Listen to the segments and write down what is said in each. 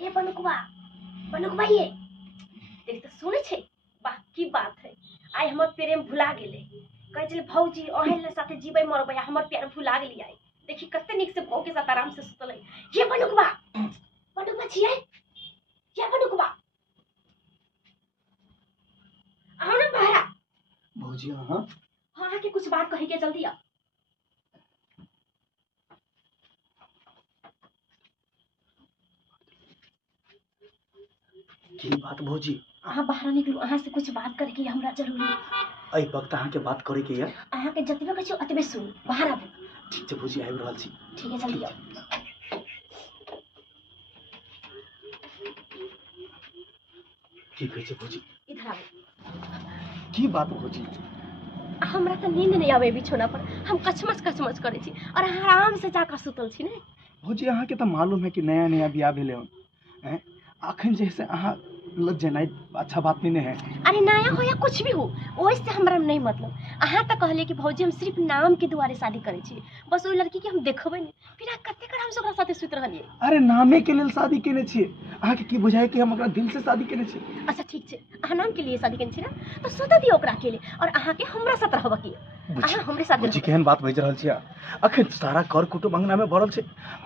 हे बनुकबा ये देख तो सुने छे वाह की बात है आइ हमर प्रेम भुला गेले कह चले भौजी ओहेल साथे जीबै मरबै हमर प्यार भुला गेली आइ देखी कते निक से भौ के साथ आराम से सुतलै ये बनुकबा छियै ये बनुकबा आओ ना बहरा भौजी हां हां के कुछ बात कहे के जल्दी आ की बात भौजी अहाँ बाहर निकलू अहाँ से कुछ बात करे के हमरा जरूरी एहि वक्त अहाँ के बात करे के ये अहाँ के जतबे कछु अतबे सुन बाहर आबू ठीक छै भौजी आबि रहल छी ठीक है जल्दी आओ की कहै छै भौजी इधर आओ की बात भौजी हमरा तो नींद नहीं आवे बिछौना पर हम कचमच करे छी और अहाँ आराम से जाकर सुतल छी ने भौजी अहाँ के तो मालूम है कि नया नया बियाह भेले हन हैं अखन जैसे अहाँ लग जेनाइ अच्छा बात नहीं है अरे नया हो या कुछ भी हो ओइसे हमरा नहीं मतलब अहाँ तो कहले कि भौजी हम सिर्फ नाम के द्वारे शादी करे छी बस ओइ लड़की के हम देखबै नहीं फिर आ कते कर हम ओकरा साथे सुत रहलिए अरे नामे के लेल शादी केने छी अहाँ के की बुझाय कि हम ओकरा दिल से शादी केने छी अच्छा ठीक छै अहाँ नाम के लिए शादी केने छी ना तो सुत दियो ओकरा के लिए और अहाँ के हमरा साथ रहब की अहाँ हमरे साथ भौजी केहन बात बज रहल छी अखन सारा कर कुटुंब अंगना में भरल छै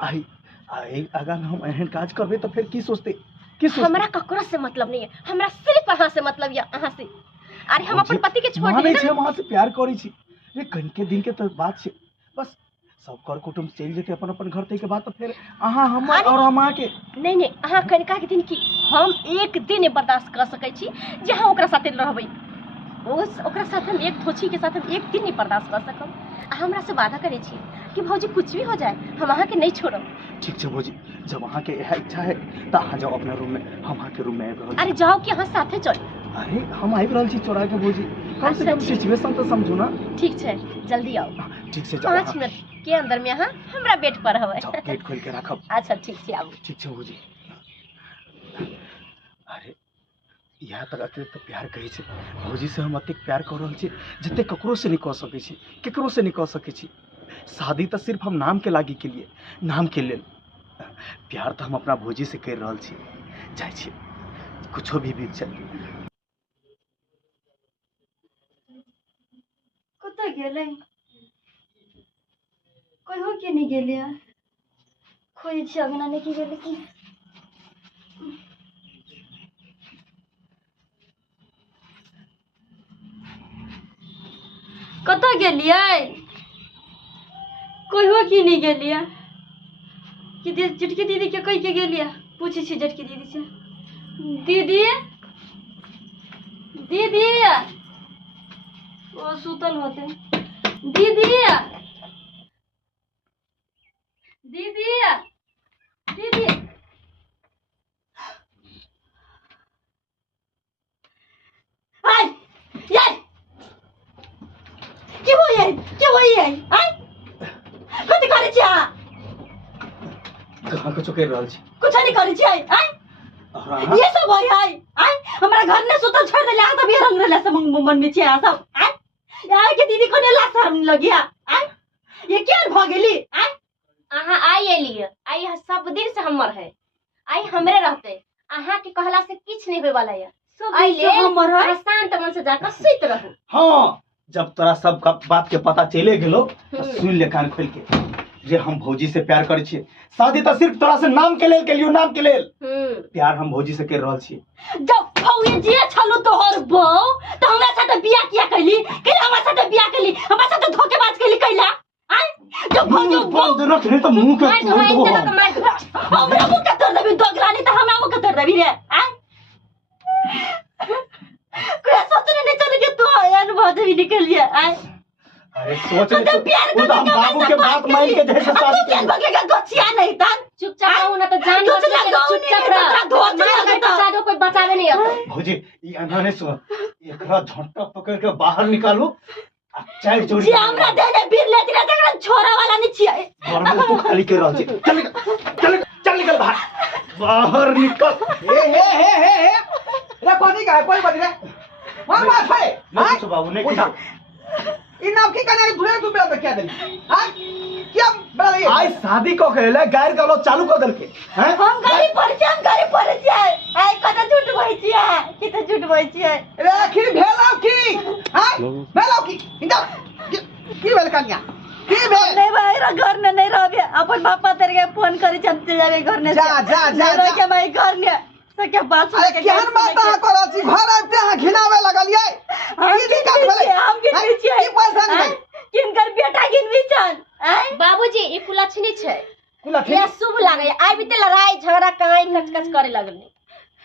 आई अगर हम एहन काज करबे तो फिर की सोचते हमरा ककरो से मतलब नहीं है हमरा सिर्फ अहाँ से मतलब या अहाँ से अरे हम अपन पति के छोड़ दिए माने छै हम अहाँ से प्यार करै छी ये कन के दिन के तो बात छै बस सब कर कुटुंब चल जेते अपन अपन घर तै के बाद तो फिर अहाँ हम और हम के नहीं अहाँ कनिका के दिन की हम एक दिन बर्दाश्त कर सकै छी जे अहाँ ओकरा साथे रहबै ओकरा साथ हम एक धोछी के साथ हम एक दिन नहीं बर्दाश्त कर सकब हमरा से वादा करे छी कि भौजी कुछ भी हो जाए हम अहाँ के नहीं छोड़ब ठीक छै भौजी जब अहाँ के यह इच्छा है त अहाँ जाओ अपना रूम में हम अहाँ के रूम में आबि रहल अरे जाओ कि अहाँ साथे चल अरे हम आबि रहल छी चोरा के भौजी कम से कम सिचुएशन तो समझू ना ठीक छै जल्दी आओ ठीक से जाओ 5 मिनट के अंदर में अहाँ हमरा बेड पर रहबै गेट खोल के रखब अच्छा ठीक छै आबू ठीक छै भौजी अरे यहाँ तक अतिरिक्त तो प्यार कहे छै भौजी से हम अतिक प्यार कर रहल छी जते ककरो से नहीं कह सकै छी केकरो से नहीं कह सकै छी शादी तो सिर्फ हम नाम के लागी के लिए नाम के लेल प्यार तो हम अपना भौजी से कर रहल छी जाय छी कुछो भी बीत जाए कत गेलै कहियो के नहीं गेलै खोई छी अगना ने की गेलै की कत गेलियै कहियो की नहीं गेलियै कि जेठकी दीदी के कह के गेलियै पूछे छी जेठकी दीदी से दीदी दीदी ओ सुतल होते दीदी दीदी दीदी आई यार क्या हुआ ये आई कथि करे छी आ कहां कुछ कर रहल छी कुछ नहीं करे छी आई ये सब होय आई हमरा घर ने सुतल छोड़ देले आ सब ये रंग रहले सब मन में छी आ सब आई यार के दीदी को ने ला शर्म लगिया आई ये क्या भ गेली आई अहाँ आई एलिए आई सब दिन से हमर है आई हमरे रहते अहाँ के कहला से किछ नहीं होय वाला है सब दिन हमर है शांत मन से जाकर सुत रहू हां जब तोरा सब बात के पता चले गेलो सुन ले कान खोल के जे हम भौजी से प्यार करे छी शादी तो सिर्फ तोरा से नाम के लेल केलियो नाम के लेल प्यार हम भौजी से कर रहल छी जब भौजी जे छलो तोहर बहू त हमरा साथे बियाह किया कैली के हमरा साथे बियाह कैली हमरा साथे धोखेबाज कैली कैला आई जब भौजी बंद न करे त मुंह के तोड़ दो हमरा मुंह के तोड़ देबी दोगलानी त हमरा मुंह के तोड़ देबी रे आई कोई सोचने नहीं चले कि तू यार भौजी भी निकल गया आई अरे सोच ले तो हम बाबू के बात मान के जैसे शादी क्या बगलेगा गोचिया नहीं तन चुपचाप रहू ना तो जान चुपचाप रह तो कोई बचावे नहीं आता भौजी ई अनहोने सुन एकरा झंटा पकड़ के बाहर निकालो चाय चोरी जी हमरा देने बीर लेती ना तकरा छोरा वाला नहीं छिए घर में तू खाली के रहल छी चल निकल बाहर निकल हे रे कोनी का कोई बदले मामा छे नहीं बाबू नहीं इन नाम की कने घुरे तू बेला क्या दली हां क्या बड़ा ये आई शादी को कहले गायर गलो चालू कर देलके हैं हम गाड़ी परिचय आई कत झूठ बोलै छियै किते झूठ बोलै छियै रे आखिर भेलौ की हाय भेलौ की इंदा की भेल कन्या की भेल नहीं भाई रा घर ने नहीं रहबे अपन पापा तेरे के फोन करी चलते जाबे घर ने जा के भाई घर ने से के बात अरे केहन बात अहाँ करऽ छी घर आबिते अहाँ घिनावे लगलियै की दिक्कत भेलै हम गिनबी छियै की पैसा नहीं किनकर बेटा गिनबी छन बाबूजी ई कुलछनी छै कुलछनी ये शुभ लागे आइ बीते लड़ाई झगड़ा काई कचकच करे लगले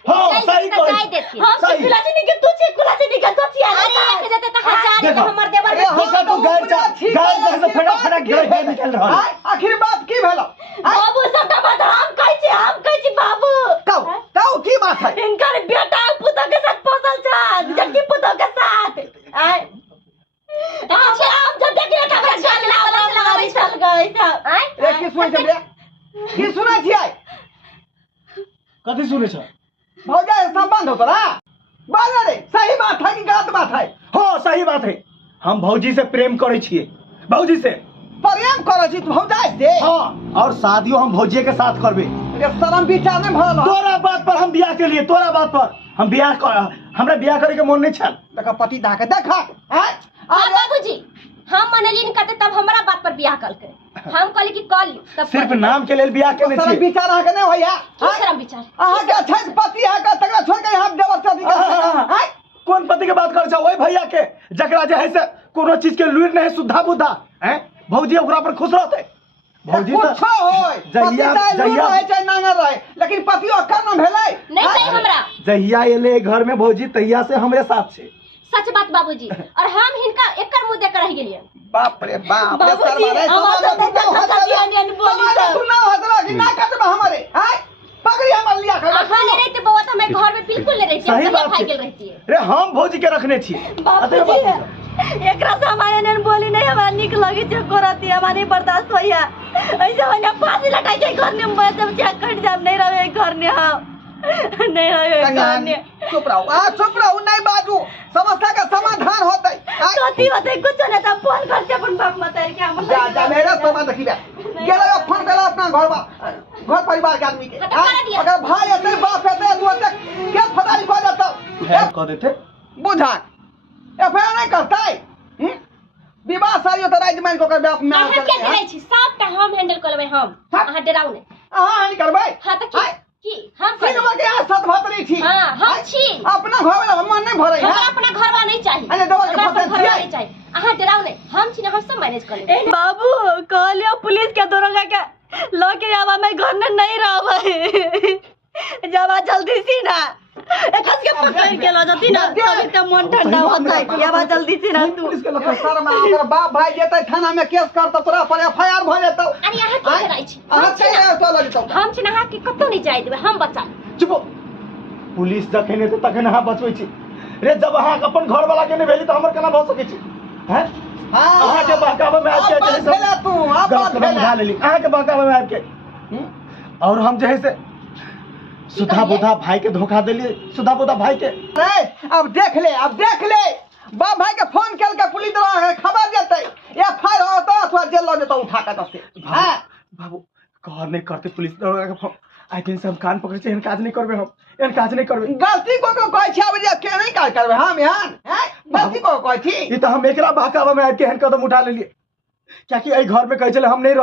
हां सही जाय कह देथिन हम कुलछनी के तू छी कुलछनी के तो छी अरे एक जते त हजार के हमर देवर अरे होका तो गायर से फटा गिर निकल रहा हाय आखिर बात की भेलौ बाबू सबटा बात हम कहै छी बाबू कहू की बात है इनकर बेटा पुतो के साथ फसल छ जबकि पुतो के साथ आय हम जब देखले त हमरा जान लगाबै चल गए सब आइ रे की सुनै छै रे की सुनै छियै कथि सुने छ भौजा संबंध हो तोरा बाजा रे सही बात है कि गलत बात है हां सही बात है हम भौजी से प्रेम करे छिए भौजी से प्रेम करै छी तू भौजा से हां और शादियों हम भौजी के साथ करबे रे शर्म विचार नहीं भरल तोरा बात पर हम बियाह के लिए तोरा बात पर हम बियाह हमरा बियाह करे के मन नहीं छल देखा पति दा के देखा हैं हां बाबूजी हम मनलिन कहते तब हमरा बात पर बियाह करके हम कहली कि कल तब सिर्फ नाम के लिए बियाह के शर्म नहीं विचार अहाँ के नहीं होइया की शर्म विचार अहाँ के अच्छा पति है का तकरा छोड़ के यहाँ जबरदस्ती कर हैं कौन पति के बात कर छ ओई भैया के जकरा जे है से कोनो चीज के लूर नहीं सुधा बुधा हैं भौजी ओकरा पर खुश रहते भौजी कुछ होय पति चाहे लूर रहे चाहे नांगर रहे लेकिन पति ओकर न भेलै नहीं चाहिए हमरा जहिया एले घर में भौजी तहिया से हमरे साथ छे सच बात बाबूजी और हम हिनका एकर मुंह देकर रह गेलिए बाप रे बाबूजी, शर्मा रे आवाज तो तू ना हंसला कि ना करबा हमारे हैं पकड़ी हमर लिया कर अहाँ ले रहते बउआ तो हमें घर में बिल्कुल नहीं रहती सही हम बात भाग है। गेल रहती है रे हम भौजी के रखने छिए बाबूजी एकरा से हमारे ने बोली नहीं हमरा निक लगी छै करती हमारी बर्दाश्त होइया ऐसे मैंने फांसी लगा के घर में मैं जब चेक कर जाब नहीं रहे घर में हम नहीं रहे घर में चुप रहो नहीं बाजू समस्या का समाधान होतै कथी होतै कुछ नहीं त फोन कर के अपन बाप मतार के हम जा मेरा समाधान देखिबे गेला फोन करा अपना घर परिवार के आदमी के अगर भाई एते बाप एते तू एते के फदाई को देता कह देते बुझा एफआईआर नहीं करतै विवाह सारी तो राइट मैन को कर बाप में अहाँ के डरै छी सबटा हम हैंडल कर लेबै हम अहाँ डराउ नहीं अहाँ नहीं करबै हां त की हम तीन बजे आ साथ भतरी छी हां हम छी अपना घर वाला मन नहीं भरै हमरा अपना घर वाला नहीं चाहिए अरे दवा के हमरा अपना फसन घर वाला छियै नहीं चाहिए अहाँ डराउ नहीं हम छी ना हम सब मैनेज कर लेबै बाबू कहलियो पुलिस के दरोगा के लके आवा मैं घर में नहीं रहबै जावा जल्दी सी ना एकस के पकड़ के लो जती ना तभी त मन ठंडा होता है जावा जल्दी सी ना तू पुलिस के लोग शर्मा अगर बाप भाई जेतै थाना में केस कर त तोरा पर एफआईआर भ जेतौ अरे अहाँ की डराइ छी अहाँ के तो लग जेतौ हम छी ना अहाँ के कतौ नहीं जाय देबै हम बचा चुप पुलिस जखन एते तखन अहाँ बचबै छी रे जब अहाँ अपन घर वाला के नहीं भेली तो हमर केना भ सकै छी हैं अहाँ के बहकावे में आके बात भेला तू आप बात भेला लेली अहाँ के बहकावे में आके और हम जे है से सुधा बुधा भाई के धोखा देलिए सुधा बुधा भाई के अरे अब देख ले बाप भाई के फोन केल के पुलिस वाला है खबर देतै एफआईआर होतै अथवा जेल ल जेतौ उठा के दसे हां बाबू कहर नहीं करते पुलिस दरोगा के फोन आई दिन से हम कान पकड़े छे एहन काज नहीं करबे हम एहन काज नहीं करबे गलती को कहै छी अब जे के नहीं काज करबे हम यान हैं गलती को कहै छी ई तो हम एकरा बहकावे में आके एहन कदम उठा लेलिए क्या कि एई घर में कहै छले हम नहीं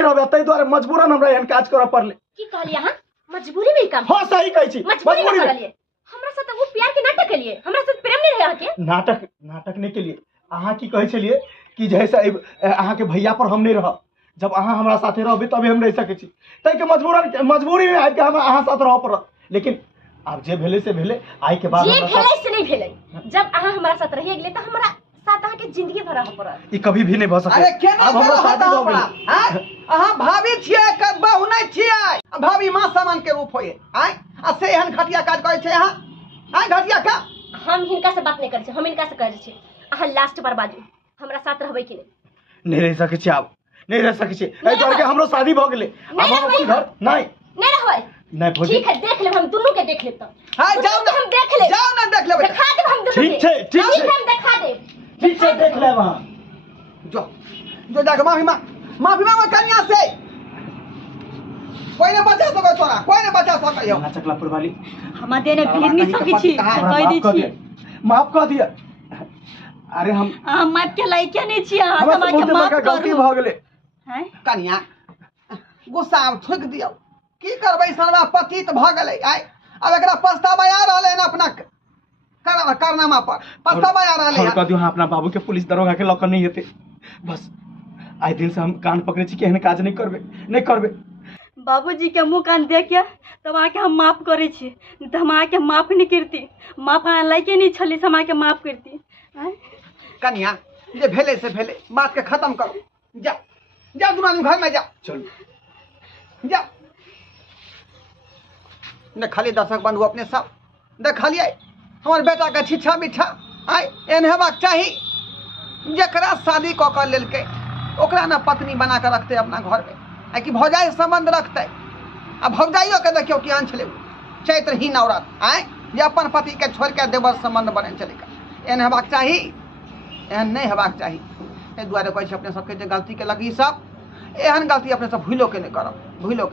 रहबे तै द्वारा मजबूरन हमरा एहन काज करऽ पड़ले की कहलिए अहाँ मजबूरी में काम हां सही कहै छी मजबूरी में करलिए हमरा साथ वो प्यार के नाटक केलिए हमरा साथ प्रेम नहीं रहा के नाटक नहीं के लिए अहाँ की कहै छलिए कि जैसे अहाँ के भैया पर हम नहीं रहब जब अहाँ हमरा साथे रहबे तबे हम रह सकै छी तै के मजबूरी में आके हम अहाँ साथ रह पड़त लेकिन अब जे भेले से भेले आई के बाद जे भेले से नहीं भेले जब अहाँ हमरा साथ रहिए गेले त हमरा साथ अहाँ के जिंदगी भर रह पड़त ई कभी भी नहीं भ सके अरे केना अब हमरा शादी हो गेल हैं अहाँ भाभी छियै कर बहु नहीं छियै भाभी मां समान के रूप होए हैं आ से एहन घटिया काज करै छै अहाँ हैं घटिया का हम हिनका से बात नहीं करे छी हम इनका से करे छी अहाँ लास्ट बार बाजू हमरा साथ रहबै कि नहीं रह सकै छी अब नहीं रह सकै छी एहि दुआरे के हमरो शादी भ गेलै अब हम अपन घर नहीं रहबै नहीं भौजी ठीक है देख लेब हम दोनों के देख लेब त हां जाओ हम देख लेब जाओ ना देख लेबै दिखा देब हम दोनों ठीक छै ठीक छै हम दिखा देब ठीक छै देख लेब अहाँ जो जाके माफी मांग माफी मांगो कन्या से। कोई ने बचा सको तोरा, कोई ने बचा सको यो। ना चकलापुर वाली हमा देने भीड़ नहीं सकी छी हमरा कह दी माफ कर छी दिया, माफ कर दिया। अरे हम माफ के लायक नहीं छी हां हमरा समाज से के बहुत माफ बड़का गलती करू भ गेलै। हैं कन्या गुस्सा अब थूक दियो। की करबै सनवा पतित भ गेलै आइ। अब एकरा पछतावा आ रहलै न अपना कारनामा पर पछतावा आ रहलै। हम कह दियो हां अपना बाबू के पुलिस दरोगा के लॉकर नहीं हेते। बस आइ दिन से हम कान पकड़े छी कि एहन काज नहीं करबे, नहीं करबे। बाबूजी के मुंह कान देख के तब आके हम माफ करे छी, त हम आके माफ नहीं करती, माफ लायके नहीं छली से हम आके माफ करती। हैं कन्या जे भेले से भेले, बात के खत्म करो। जा जा दुरानी घर में जा, चलो जा। न खाली दर्शक बंधु अपने सब देखलिए हमर बेटा के छिछा बिछा आइ एहन हेबाक चाही जकरा शादी कऽ के लेलकै ओकरा न पत्नी बना के रखते अपना घर में, आ कि भौजाई संबंध रखते। आ भौजाइयो के देखियो केहन छलै चैत्रहीन औरत आइ जे अपन पति के छोड़ के देवर संबंध बने चले। एहन हेबाक चाही, एहन नहीं हेबाक चाही। एहि दुआरे कहै छै अपने सबके जे गलती के लगी सब एहन गलती अपने सब भूलो के नहीं करब, भूलो